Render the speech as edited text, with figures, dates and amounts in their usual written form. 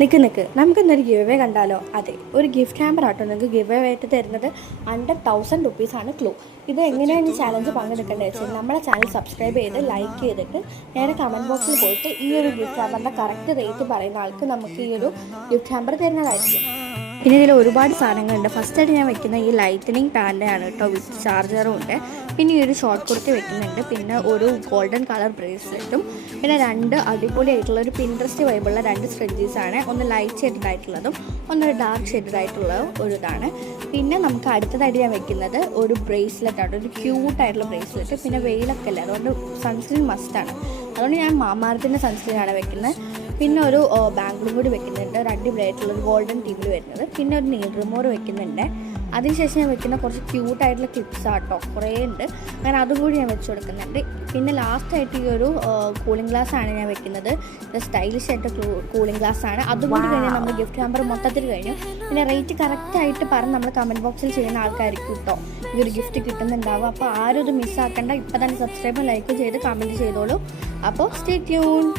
നിൽക്ക് നമുക്കിന്നൊരു give away കണ്ടാലോ? അതെ, ഒരു ഗിഫ്റ്റ് ഹാമ്പർ ആട്ടോ നിങ്ങൾക്ക് ഗിവ് അവേ ആയിട്ട് തരുന്നത്. അണ്ടർ 1000 റുപ്പീസാണ് ക്ലൂ. ഇത് എങ്ങനെയാണ് ഈ ചാലഞ്ച് പങ്കെടുക്കേണ്ടത് വെച്ചാൽ നമ്മളെ ചാനൽ സബ്സ്ക്രൈബ് ചെയ്ത് ലൈക്ക് ചെയ്തിട്ട് നേരെ കമൻറ്റ് ബോക്സിൽ പോയിട്ട് ഈ ഒരു ഗിഫ്റ്റ് ഹാമ്പറിൻ്റെ കറക്റ്റ് റേറ്റ് പറയുന്ന ആൾക്ക് നമുക്ക് ഈ ഒരു ഗിഫ്റ്റ് ഹാമ്പർ തരുന്നതായിരിക്കും. പിന്നെ ഇതിൽ ഒരുപാട് സാധനങ്ങളുണ്ട്. ഫസ്റ്റായിട്ട് ഞാൻ വെക്കുന്ന ഈ ലൈറ്റനിങ് പാൻ്റാണ് കേട്ടോ, വിത്ത് ചാർജറും ഉണ്ട്. പിന്നെ ഈ ഒരു ഷോർട്ട് കുർത്തി വെക്കുന്നുണ്ട്. പിന്നെ ഒരു ഗോൾഡൻ കളർ ബ്രേസ്ലെറ്റും പിന്നെ 2 അടിപൊളിയായിട്ടുള്ള ഒരു പിൻട്രസ്റ്റ് വൈബുള്ള 2 സ്ട്രെഡ്ജീസാണ്. ഒന്ന് ലൈറ്റ് ഷെയ്ഡഡ് ആയിട്ടുള്ളതും ഒന്ന് ഡാർക്ക് ഷെയ്ഡഡ് ആയിട്ടുള്ള ഒരു ഇതാണ്. പിന്നെ നമുക്ക് അടുത്തതായിട്ട് ഞാൻ വെക്കുന്നത് ഒരു ബ്രേസ്ലെറ്റാണ്, ഒരു ക്യൂട്ടായിട്ടുള്ള ബ്രേസ്ലെറ്റ്. പിന്നെ വെയിലൊക്കെ അല്ലേ, അതുകൊണ്ട് സൺസ്ക്രീൻ മസ്റ്റാണ്. അതുകൊണ്ട് ഞാൻ മാമാർത്തിൻ്റെ സൺസ്ക്രീനാണ് വെക്കുന്നത്. പിന്നെ ഒരു ബാംഗിളും കൂടി വെക്കുന്നുണ്ട്, ഒരു അടിപൊളിയായിട്ടുള്ളൊരു ഗോൾഡൻ തീമിൽ വരുന്നത്. പിന്നെ ഒരു നെയിൽ റിമൂവർ വെക്കുന്നുണ്ട്. അതിനുശേഷം ഞാൻ വെക്കുന്ന കുറച്ച് ക്യൂട്ടായിട്ടുള്ള ക്ലിപ്സ് ആട്ടോ, കുറേ ഉണ്ട്. അങ്ങനെ അതും കൂടി ഞാൻ വെച്ച് കൊടുക്കുന്നുണ്ട്. പിന്നെ ലാസ്റ്റായിട്ട് ഈ ഒരു കൂളിംഗ് ഗ്ലാസ് ആണ് ഞാൻ വെക്കുന്നത്. സ്റ്റൈലിഷ് ആയിട്ട് കൂളിംഗ് ഗ്ലാസ് ആണ്. അതും കൂടി കഴിഞ്ഞാൽ നമ്മൾ ഗിഫ്റ്റ് ഹാമ്പർ മൊത്തത്തിൽ കഴിഞ്ഞു. പിന്നെ റേറ്റ് കറക്റ്റായിട്ട് പറഞ്ഞ് നമ്മൾ കമൻറ്റ് ബോക്സിൽ ചെയ്യുന്ന ആൾക്കാർക്ക് കേട്ടോ ഈ ഒരു ഗിഫ്റ്റ് കിട്ടുന്നുണ്ടാവും. അപ്പോൾ ആരും ഇത് മിസ്സാക്കണ്ട. ഇപ്പോൾ തന്നെ സബ്സ്ക്രൈബും ലൈക്കും ചെയ്ത് കമൻറ്റ് ചെയ്തോളൂ. അപ്പോൾ സ്റ്റേ ട്യൂൺഡ്.